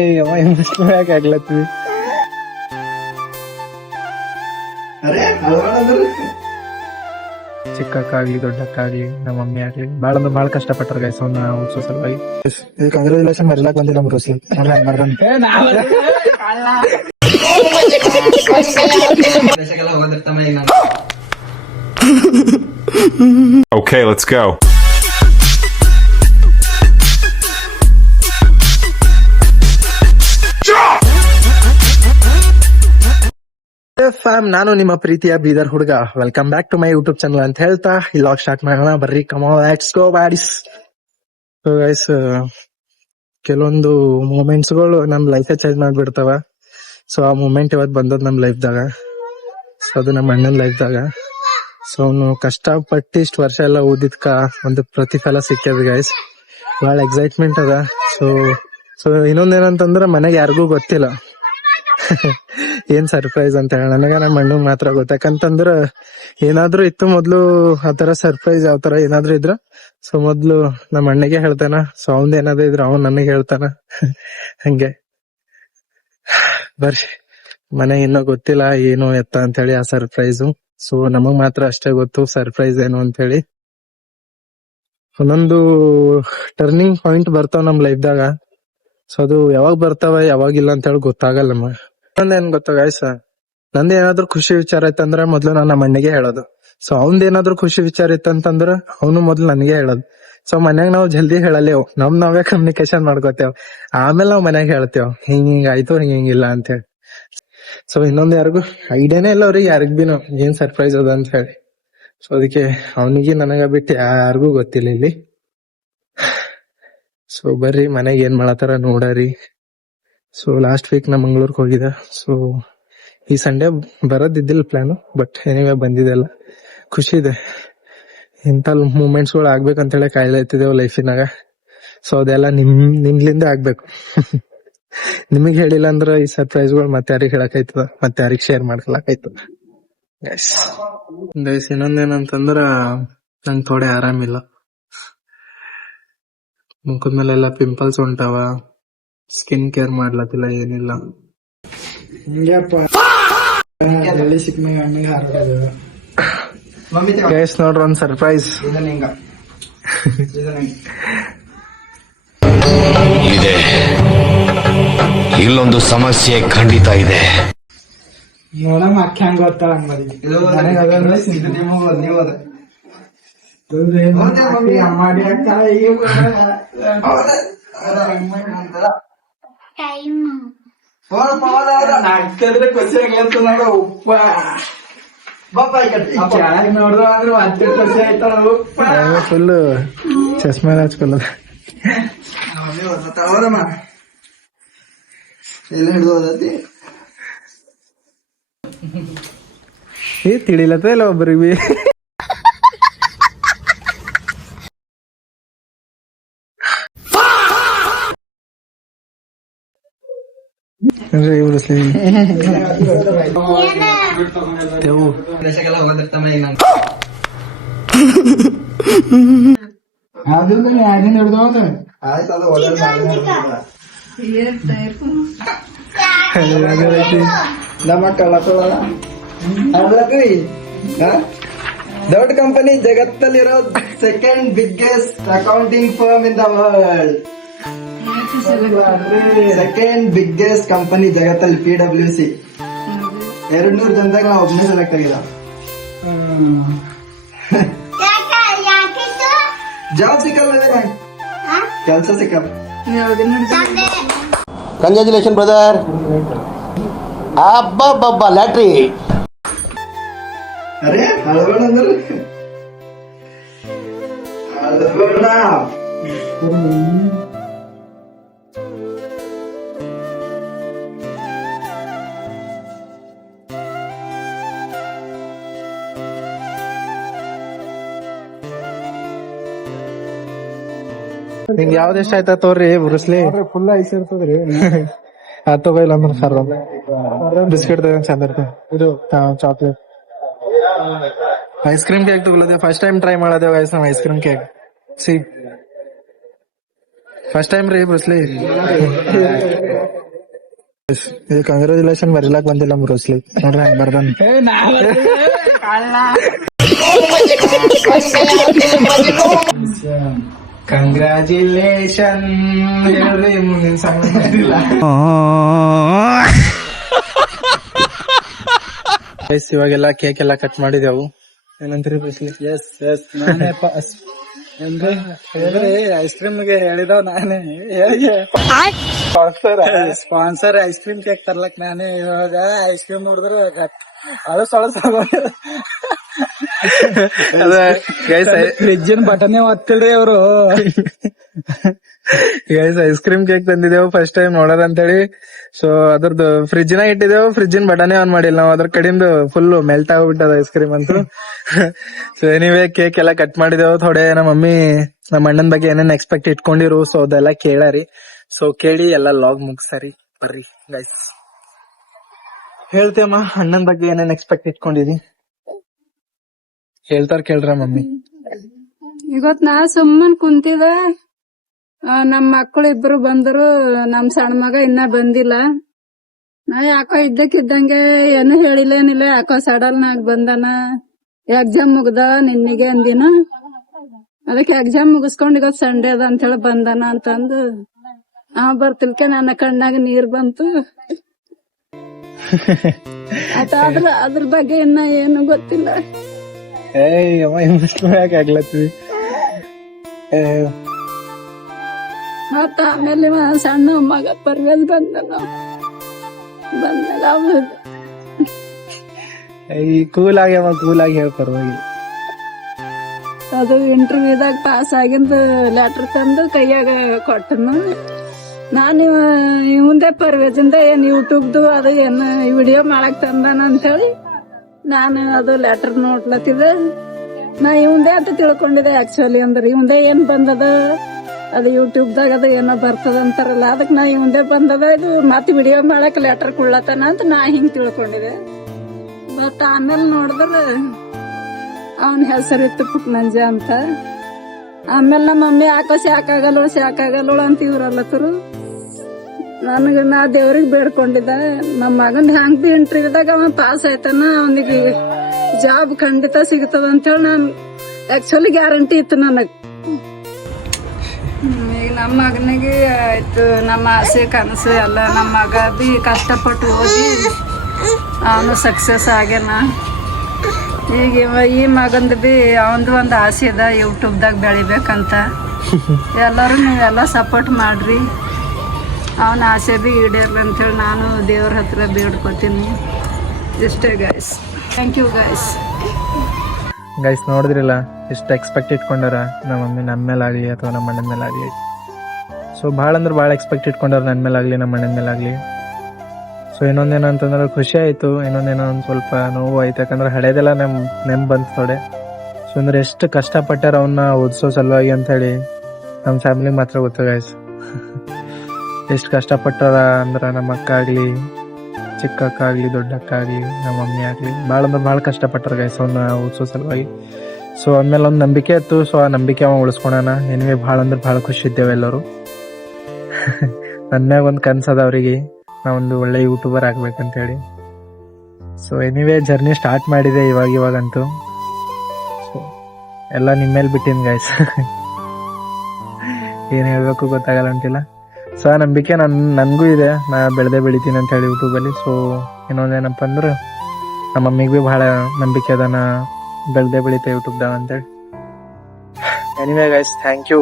ಯಾಕೆ ಆಗ್ಲತ್ತೀವಿ ಚಿಕ್ಕಕ್ಕಾಗ್ಲಿ ದೊಡ್ಡಕ್ಕಾಗ್ಲಿ ನಮ್ಮ ಮಮ್ಮಿ ಆಗ್ಲಿ ಬಾಳ ಕಷ್ಟಪಟ್ಟಾರ ಗೈಸ್ ಅವ್ನ ಹುಡ್ಸೋ ಸಲುವಾಗಿ. ಕಂಗ್ರಾಚುಲೇಷನ್ ಮರಿಲಾಕ್ ಬಂದಿಲ್ಲ ನಮ್ಮ ರೋಸಿ. Okay, let's go. ಫ್ಯಾಮ್, ನಾನು ನಿಮ್ಮ ಪ್ರೀತಿಯ ಬೀದರ್ ಹುಡುಗ. Welcome back to my YouTube channel ಅಂತ ಹೇಳ್ತಾ ಈ ಲಾಗ್ ಸ್ಟಾರ್ಟ್ ಮಾಡೋಣ. ಬರ್ರಿ come on let's go buddies. So guys, ಕೆಲವೊಂದು ಮೂಮೆಂಟ್ಸ್ ಗಳು ನಮ್ ಲೈಫ್ ಚೇಂಜ್ ಮಾಡ್ಬಿಡ್ತಾವ. ಸೊ ಆ ಮೂಮೆಂಟ್ ಇವತ್ ಬಂದದ್ ನಮ್ ಲೈಫ್ ದಾಗ. ಸೊ ಅದು ನಮ್ಮ ಅಣ್ಣನ ಲೈಫ್ ದಾಗ. ಸೊ ಅವನು ಕಷ್ಟಪಟ್ಟು ಇಷ್ಟ ವರ್ಷ ಎಲ್ಲ ಓದಿದ್ಕ ಒಂದು ಪ್ರತಿಫಲ ಸಿಕ್ಕ್ಯದ ಗೈಸ್. ಬಹಳ ಎಕ್ಸೈಟ್ಮೆಂಟ್ ಅದ. ಸೊ ಇನ್ನೊಂದೇನಂತಂದ್ರ ಮನೆಗೆ ಯಾರಿಗೂ ಗೊತ್ತಿಲ್ಲ ಏನ್ ಸರ್ಪ್ರೈಸ್ ಅಂತ ಹೇಳಿ. ನನಗ ನಮ್ಮ ಅಣ್ಣಗ್ ಮಾತ್ರ ಗೊತ್ತಾಕಂತಂದ್ರ ಏನಾದ್ರು ಇತ್ತು ಮೊದ್ಲು ಆತರ ಸರ್ಪ್ರೈಸ್ ಯಾವ ತರ ಏನಾದ್ರು ಇದ್ರ ಸೊ ಮೊದ್ಲು ನಮ್ಮ ಅಣ್ಣಗೆ ಹೇಳ್ತಾನ. ಸೊ ಅವಂದ್ ಏನಾದ್ರು ಇದ್ರ ಅವ್ನ್ ನನಗ್ ಹೇಳ್ತಾನ. ಹಂಗೆ ಬರ್ರಿ, ಮನೆ ಇನ್ನೂ ಗೊತ್ತಿಲ್ಲ ಏನು ಎತ್ತ ಅಂತ ಹೇಳಿ ಆ ಸರ್ಪ್ರೈಸು. ಸೊ ನಮಗ್ ಮಾತ್ರ ಅಷ್ಟೇ ಗೊತ್ತು ಸರ್ಪ್ರೈಸ್ ಏನು ಅಂತ ಹೇಳಿ. ಒಂದೊಂದು ಟರ್ನಿಂಗ್ ಪಾಯಿಂಟ್ ಬರ್ತಾವ ನಮ್ ಲೈಫ್ ದಾಗ. ಸೊ ಅದು ಯಾವಾಗ ಬರ್ತಾವ ಯಾವಾಗಿಲ್ಲ ಅಂತ ಹೇಳಿ ಗೊತ್ತಾಗಲ್ಲ ನಮಗ. ಏನ್ ಗೊತ್ತ ಗಾಯ್ಸ, ನಂದ್ ಏನಾದ್ರು ಖುಷಿ ವಿಚಾರ ಐತಂದ್ರ ಮೊದ್ಲು ನಾನ್ ನಮ್ಮ ಅಣ್ಣಗೆ ಹೇಳೋದು. ಸೊ ಅವಂದ್ ಏನಾದ್ರು ಖುಷಿ ವಿಚಾರ ಇತ್ತಂತಂದ್ರ ಅವನು ಮೊದ್ಲು ನನಗೆ ಹೇಳೋದು. ಸೊ ಮನ್ಯಾಗ ನಾವ್ ಜಲ್ದಿ ಹೇಳಲೇವ್, ನಾವೇ ಕಮ್ಯುನಿಕೇಶನ್ ಮಾಡ್ಕೋತೇವ್. ಆಮೇಲೆ ನಾವ್ ಮನ್ಯಾಗ ಹೇಳ್ತೇವ್ ಹಿಂಗ ಆಯ್ತು ಹಿಂಗಿಲ್ಲ ಅಂತ ಹೇಳಿ. ಸೊ ಇನ್ನೊಂದ್ ಯಾರಿಗೂ ಐಡಿಯಾನೇ ಇಲ್ಲ ಅವ್ರಿಗೆ, ಯಾರಿಗ್ ಬಿ ನಾವ್ ಏನ್ ಸರ್ಪ್ರೈಸ್ ಅದ ಅಂತ ಹೇಳಿ. ಸೊ ಅದಕ್ಕೆ ಅವನಿಗೆ ನನಗ ಬಿಟ್ಟು ಯಾರಿಗೂ ಗೊತ್ತಿಲ್ಲ ಇಲ್ಲಿ. ಸೊ ಬರ್ರಿ ಮನೆಗ್ ಏನ್ ಮಾಡತಾರ ನೋಡರಿ. ಸೊ ಲಾಸ್ಟ್ ವೀಕ್ ನಾ ಮಂಗ್ಳೂರ್ಗ್ ಹೋಗಿದ್ದ. ಸೊ ಈ ಸಂಡೇ ಬರೋದಿದ್ದಿಲ್ಲ ಪ್ಲಾನು, ಬಟ್ ಎನಿವೇ ಬಂದಿದ್ದೆಲ್ಲ ಖುಷಿ ಇದೆ. ಇಂಥ ಮೂಮೆಂಟ್ಸ್ ಗಳು ಆಗ್ಬೇಕಂತ ಹೇಳಿ ಕಾಯ್ಲತ್ತಿದ್ದೇವ್ ಲೈಫಿನಾಗ. ಸೊ ಅದೆಲ್ಲ ನಿಮ್ಲಿಂದ ಆಗ್ಬೇಕು. ನಿಮಗ್ ಹೇಳಿಲ್ಲ ಅಂದ್ರ ಈ ಸರ್ಪ್ರೈಸ್ ಗಳು ಮತ್ತೆ ಯಾರಿಗ್ ಹೇಳಕ್ ಮತ್ತೆ ಯಾರಿಗ್ ಶೇರ್ ಮಾಡ್ಕೊಳಕ್ ಗೈಸ್. ಇನ್ನೊಂದೇನಂತಂದ್ರ ನಂಗ್ ಥೋಡೆ ಆರಾಮಿಲ್ಲ. ಮುಖದ ಮೇಲೆಲ್ಲ ಪಿಂಪಲ್ಸ್ ಹೊಂಟಾವ. ಸ್ಕಿನ್ ಕೇರ್ ಮಾಡ್ಲತ್ತಿಲ್ಲ, ಏನಿಲ್ಲ. ಗೈಸ್ ನೋಡ್ರಿ ಒಂದ್ ಸರ್ಪ್ರೈಸ್ ಇದೆ. ಇಲ್ಲೊಂದು ಸಮಸ್ಯೆ ಖಂಡಿತ ಇದೆ. ನೋಡಮ್ಮ ಅಕ್ಕ ಹೆಂಗ್ ಗೊತ್ತಾಳ ಫುಲ್ ಚಸ್ಮಾ ಹಚ್ಕೊಳ್ಳೋದು. ಏ ತಿಳಿಲತ್ತ ಇಲ್ಲ ಒಬ್ಬರಿಗೆ. ದೊಡ್ಡ ಕಂಪನಿ ಜಗತ್ತಲ್ಲಿರೋ second biggest accounting firm in the world. Second biggest company ಜಗತ್ತಲ್ಲಿ PwC. 200 ಜನದಾಗ ನಾವು ಒಬ್ಬನೇ ಸೆಲೆಕ್ಟ್ ಆಗಿಲ್ಲ. ಜಾಬ್ ಸಿಕ್ಕಲ್ಲ, ಕೆಲಸ ಸಿಕ್ಕಲ್ಲ. Congratulation brother. ಅಬ್ಬಬ್ಬಬ್ಬ ಲ್ಯಾಟ್ರಿ. ಅರೆ ಅಳಗೋಣ ಅಂದ್ರೆ ಅಳಗೋಣ. ನಿಂಗ್ ಯಾವ್ದು ಇಷ್ಟ ಆಯ್ತಾ ತೋರಿ ಬ್ರೂಸ್ಲಿ. ಫುಲ್ ಐಸ್ ಇರ್ತದ್ರಿ. ಅದ್ ತಗೋಯಿಲ್ಲ ಅಂದ್ರೆ ಸರ್ ಬಿಸ್ಕೆಟ್ ಚಂದ ಇರ್ತದೆ. ಇದು ಚಾಕ್ಲೇಟ್ ಐಸ್ ಕ್ರೀಮ್ ಕೇಕ್ ತಗೊಳ್ಳೋದೆ. ಫಸ್ಟ್ ಟೈಮ್ ಟ್ರೈ ಮಾಡೋದೇವ್ ಗೈಸ್ ನಾವು ಐಸ್ ಕ್ರೀಮ್ ಕೇಕ್. ಸಿ ಫಸ್ಟ್ ಟೈಮ್ ರೀ ಬ್ರೂಸ್ಲಿ. ಇದು ಕಂಗ್ರಾಚುಲೇಷನ್ ಬರಿಲಾಕ್ ಬಂದಿಲ್ಲ ಬ್ರೂಸ್ಲಿ ನೋಡ್ರಿ ಹಂಗ ಬರ್ದಾನ. ಕಂಗ್ರಾಚುಲೇಷನ್ ಹೇಳ್ರಿ ಮುಂದಿನ ಸಾಂಗ್ ಬಂದಿಲ್ಲ. ಇವಾಗೆಲ್ಲ ಕೇಕ್ ಎಲ್ಲ ಕಟ್ ಮಾಡಿದೆವು. ಏನಂತೀರಿ ಬ್ರೂಸ್ಲಿ? ಎಸ್ ನಾನೇ ಐಸ್ ಕ್ರೀಮ್ಗೆ ಹೇಳಿದವ್ ನಾನೇ. ಸ್ಪಾನ್ಸರ್ ಐಸ್ ಕ್ರೀಮ್ ಕೇಕ್ ತರ್ಲಕ್ ನಾನೇ. ಇವಾಗ ಐಸ್ ಕ್ರೀಮ್ ನೋಡಿದ್ರೆ ಫ್ರಿಜ್ಜಿನ ಬಟನೇ ಒತ್ತಿಲ್ರಿ ಅವರು. ಐಸ್ ಕ್ರೀಮ್ ಕೇಕ್ ತಂದಿದ್ದೇವು ಫಸ್ಟ್ ಟೈಮ್ ನೋಡೋದ ಅಂತೇಳಿ. ಸೊ ಅದ್ರದ್ದು ಫ್ರಿಜ್ ನಾಗ ಇಟ್ಟಿದ್ದೇವು, ಫ್ರಿಜ್ಜಿನ ಬಟನೇ ಆನ್ ಮಾಡಿಲ್ಲ ನಾವು. ಅದ್ರ ಕಡೆಯಿಂದ ಫುಲ್ ಮೆಲ್ಟ್ ಆಗ್ಬಿಟ್ಟದ ಐಸ್ ಕ್ರೀಮ್ ಅಂತೂ. ಸೊ ಎನಿವೇ ಕೇಕ್ ಎಲ್ಲ ಕಟ್ ಮಾಡಿದೆವು. ಥೋಡೆ ನಮ್ಮ ಮಮ್ಮಿ ನಮ್ಮ ಅಣ್ಣನ ಬಗ್ಗೆ ಏನೇನ್ ಎಕ್ಸ್ಪೆಕ್ಟ್ ಇಟ್ಕೊಂಡಿರು, ಸೊ ಅದೆಲ್ಲ ಕೇಳಾರಿ. ಸೊ ಕೇಳಿ ಎಲ್ಲ ಲಾಗ್ ಮುಗ್ಸರಿ ಬರ್ರಿ ಗೈಸ್. ಹೇಳ್ತೇಮ್ಮ ಅಣ್ಣನ ಬಗ್ಗೆ ಏನೇನ್ ಎಕ್ಸ್ಪೆಕ್ಟ್ ಇಟ್ಕೊಂಡಿದಿ? ಹೇಳ್ತಾರ ಕೇಳ್ರ ಮಮ್ಮಿ. ಇವತ್ ನಾ ಸುಮ್ಮನ್ ಕುಂತಿದ, ನಮ್ ಮಕ್ಕಳು ಇಬ್ರು ಬಂದ್ರು, ನಮ್ ಸಣ್ಣ ಮಗ ಇನ್ನ ಬಂದಿಲ್ಲ. ನಾ ಯಾಕೋ ಇದ್ದಕ್ಕಿದ್ದಂಗೆ ಏನು ಹೇಳಿಲ್ಲ ಏನಿಲ್ಲ, ಯಾಕೋ ಸಡಲ್ ನಾಗ್ ಬಂದನ. ಎಕ್ಸಾಮ್ ಮುಗ್ದ ನಿನ್ನಿಗೆ ಅಂದಿನ, ಅದಕ್ಕೆ ಎಕ್ಸಾಮ್ ಮುಗಿಸ್ಕೊಂಡ್ ಇವತ್ ಸಂಡೇ ಅದ ಅಂತ ಹೇಳಿ ಬಂದನ ಅಂತಂದು ಬರ್ತಿಲ್ಕೆ ನನ್ನ ಕಣ್ಣಾಗ ನೀರ್ ಬಂತು. ಅದ್ರ ಬಗ್ಗೆ ಇನ್ನ ಏನು ಗೊತ್ತಿಲ್ಲ. ಮತ್ತ ಆಮೇಲೆ ಸಣ್ಣ ಮಗ ಪರ್ವೇಜ್ ಬಂದಾಗ ಕೂಲ್ ಆಗಿ ಹೇಳ ಪರವಾಗಿಲ್ಲ. ಅದು ಇಂಟರ್ವ್ಯೂದಾಗ ಪಾಸ್ ಆಗಿಂದ ಲೆಟರ್ ತಂದು ಕೈಯಾಗ ಕೊಟ್ಟನು. ನಾನು ಇವಂದೇ ಪರ್ವೇಜಿಂದ ಏನ್ ಯೂಟ್ಯೂಬ್ದು ಅದು ಏನ್ ವಿಡಿಯೋ ಮಾಡಕ್ ತಂದಾನ ಅಂತ ಹೇಳಿ ನಾನು ಅದು ಲೆಟರ್ ನೋಡ್ಲತ್ತಿದೆ. ನಾ ಇವಂದೇ ಅಂತ ತಿಳ್ಕೊಂಡಿದ್ದೆ ಆಕ್ಚುಲಿ. ಅಂದ್ರೆ ಇವಂದೇ ಏನ್ ಬಂದದ, ಅದು ಯೂಟ್ಯೂಬ್ದಾಗ ಅದು ಏನೋ ಬರ್ತದ ಅಂತಾರಲ್ಲ, ಅದಕ್ ನಾ ಇವಂದೇ ಬಂದದ, ಇದು ಮತ್ ವಿಡಿಯೋ ಮಾಡಕ್ ಲೆಟರ್ ಕೊಡ್ಲತ್ತಾನ ಅಂತ ನಾ ಹಿಂಗ್ ತಿಳ್ಕೊಂಡಿದೆ. ಬಟ್ ಆಮೇಲೆ ನೋಡಿದ್ರ ಅವನ್ ಹೆಸರಿತ್ತು ಪುಟ್ನಂಜ ಅಂತ. ಆಮೇಲೆ ನಮ್ಮ ಮಮ್ಮಿ ಯಾಕೋ ಸಾಕಾಗಲ್ಲ ಅಂತ ಇವ್ರಲ್ಲತ್ತರು. ನಾ ದೇವ್ರಿಗೆ ಬೇಡ್ಕೊಂಡಿದ್ದ, ನಮ್ಮ ಮಗನ್ ಹ್ಯಾಂಗ್ ಬಿ ಇಂಟರ್ವ್ಯೂದಾಗ ಅವ ಪಾಸ್ ಆಯ್ತಾನ, ಅವನಿಗೆ ಜಾಬ್ ಖಂಡಿತ ಸಿಗ್ತದ ಅಂತ ಹೇಳಿ ನಾನ್ ಆಕ್ಚುಲಿ ಗ್ಯಾರಂಟಿ ಇತ್ತು ನನಗ್. ಈಗ ನಮ್ಮ ಮಗನಿಗೆ ಆಯ್ತು, ನಮ್ಮ ಆಸೆ ಕನಸು ಎಲ್ಲ. ನಮ್ಮ ಮಗ ಬಿ ಕಷ್ಟಪಟ್ಟು ಓದಿ ಅವನು ಸಕ್ಸಸ್ ಆಗ್ಯಾನ. ಈಗ ಈ ಮಗಂದು ಬಿ ಅವಂದು ಒಂದು ಆಸೆ ಅದ ಯೂಟ್ಯೂಬ್ದಾಗ ಬೆಳಿಬೇಕಂತ. ಎಲ್ಲರೂ ನೀವೆಲ್ಲ ಸಪೋರ್ಟ್ ಮಾಡ್ರಿ, ಅವನ ಆಸೆ ಬಿ ಈಡೇರ್ಲಿ ಅಂತೇಳಿ ನಾನು ದೇವ್ರ ಹತ್ರ ಬೇಡ್ಕೊತೀನಿ. ಇಷ್ಟೇ guys, thank you guys. Guys ನೋಡಿದ್ರಿಲ್ಲ ಎಷ್ಟು ಎಕ್ಸ್ಪೆಕ್ಟ್ ಇಟ್ಕೊಂಡಾರ ನಮ್ಮ ಮಮ್ಮಿ ನಮ್ಮ ಮೇಲಾಗ್ಲಿ ಅಥವಾ ನಮ್ಮ ಅಣ್ಣನ ಮೇಲಾಗ್ಲಿ. ಸೊ ಭಾಳ ಅಂದ್ರೆ ಭಾಳ ಎಕ್ಸ್ಪೆಕ್ಟ್ ಇಟ್ಕೊಂಡಾರ ನನ್ನ ಮೇಲಾಗ್ಲಿ ನಮ್ಮ ಅಣ್ಣನ ಮೇಲಾಗ್ಲಿ. ಸೊ ಇನ್ನೊಂದೇನು ಅಂತಂದ್ರೆ ಖುಷಿ ಆಯ್ತು, ಇನ್ನೊಂದೇನೋ ಒಂದು ಸ್ವಲ್ಪ ನೋವು ಆಯ್ತು. ಯಾಕಂದ್ರೆ ಹಳೇದೆಲ್ಲ ನೆಮ್ ಬಂತು ಥೋಡೆ. ಸೊ ಅಂದ್ರೆ ಎಷ್ಟು ಕಷ್ಟಪಟ್ಟಾರ ಅವನ್ನ ಓದಿಸೋ ಸಲುವಾಗಿ ಅಂತ ಹೇಳಿ ನಮ್ಮ ಫ್ಯಾಮಿಲಿಗೆ ಮಾತ್ರ ಗೊತ್ತು ಗೈಸ್. ಎಷ್ಟು ಕಷ್ಟಪಟ್ಟಾರ ಅಂದ್ರೆ ನಮ್ಮ ಅಕ್ಕ ಆಗ್ಲಿ, ಚಿಕ್ಕ ಅಕ್ಕ ಆಗ್ಲಿ, ದೊಡ್ಡ ಅಕ್ಕ ಆಗ್ಲಿ, ನಮ್ಮ ಮಮ್ಮಿ ಆಗ್ಲಿ, ಭಾಳ ಅಂದ್ರೆ ಭಾಳ ಕಷ್ಟಪಟ್ಟಾರ ಗೈಸ್ ಅವನ್ನ ಓದಿಸೋ ಸಲುವಾಗಿ. ಸೊ ಆಮೇಲೆ ಒಂದು ನಂಬಿಕೆ ಇತ್ತು. ಸೊ ಆ ನಂಬಿಕೆ ಅವ ಉಳಿಸ್ಕೊಳಣ. ಏನಿವೆ ಭಾಳ ಅಂದ್ರೆ ಭಾಳ ಖುಷಿ ಇದ್ದೇವೆ ಎಲ್ಲರೂ. ನನ್ನ ಮ್ಯಾಗ ಒಂದು ಕನ್ಸದ ಅವ್ರಿಗೆ, ನಾ ಒಂದು ಒಳ್ಳೆ ಯೂಟ್ಯೂಬರ್ ಆಗ್ಬೇಕಂತ ಹೇಳಿ. ಸೊ ಎನಿವೇ ಜರ್ನಿ ಸ್ಟಾರ್ಟ್ ಮಾಡಿದೆ ಇವಾಗಂತೂ. ಸೊ ಎಲ್ಲ ನಿಮ್ಮ ಮೇಲೆ ಬಿಟ್ಟಿನಿ ಗೈಸ್. ಏನ್ ಹೇಳ್ಬೇಕು ಗೊತ್ತಾಗಲ್ಲ ಅಂತಿಲ್ಲ. ಸೊ ಆ ನಂಬಿಕೆ ನನ್ಗೂ ಇದೆ, ನಾ ಬೆಳಿತೀನಿ ಅಂತ ಹೇಳಿ ಯೂಟ್ಯೂಬಲ್ಲಿ. ಸೊ ಇನ್ನೊಂದೇನಪ್ಪ ಅಂದ್ರೆ ನಮ್ಮ ಮಮ್ಮಿಗೆ ಭೀ ಭಾಳ ನಂಬಿಕೆ ಅದ, ನಾ ಬೆಳಿತೆ ಯೂಟ್ಯೂಬ್ದಾಗ ಅಂತೇಳಿ. ಎನಿವೇ ಗೈಸ್, ಥ್ಯಾಂಕ್ ಯು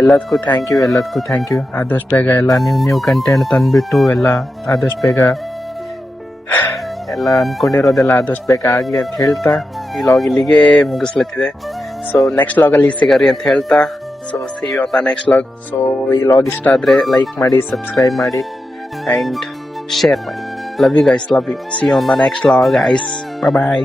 ಎಲ್ಲದಕ್ಕೂ, ಥ್ಯಾಂಕ್ ಯು. ಆದಷ್ಟು ಬೇಗ ಎಲ್ಲ ನೀವು ಕಂಟೆಂಟ್ ತಂದ್ಬಿಟ್ಟು ಎಲ್ಲ ಆದಷ್ಟು ಬೇಗ ಎಲ್ಲ ಅನ್ಕೊಂಡಿರೋದೆಲ್ಲ ಆದಷ್ಟು ಬೇಗ ಆಗ್ಲಿ ಅಂತ ಹೇಳ್ತಾ ಈ ಲಾಗ್ ಇಲ್ಲಿಗೆ ಮುಗಿಸ್ಲತ್ತಿದೆ. ಸೊ ನೆಕ್ಸ್ಟ್ ಲಾಗಲ್ಲಿ ಸಿಗರಿ ಅಂತ ಹೇಳ್ತಾ, so see you on the next vlog. So ಈ ಲಾಗ್ ಇಷ್ಟ ಆದ್ರೆ ಲೈಕ್ ಮಾಡಿ, ಸಬ್ಸ್ಕ್ರೈಬ್ ಮಾಡಿ ಅಂಡ್ ಶೇರ್ ಮಾಡಿ. Love you guys, love you. See you on the next vlog guys. Bye.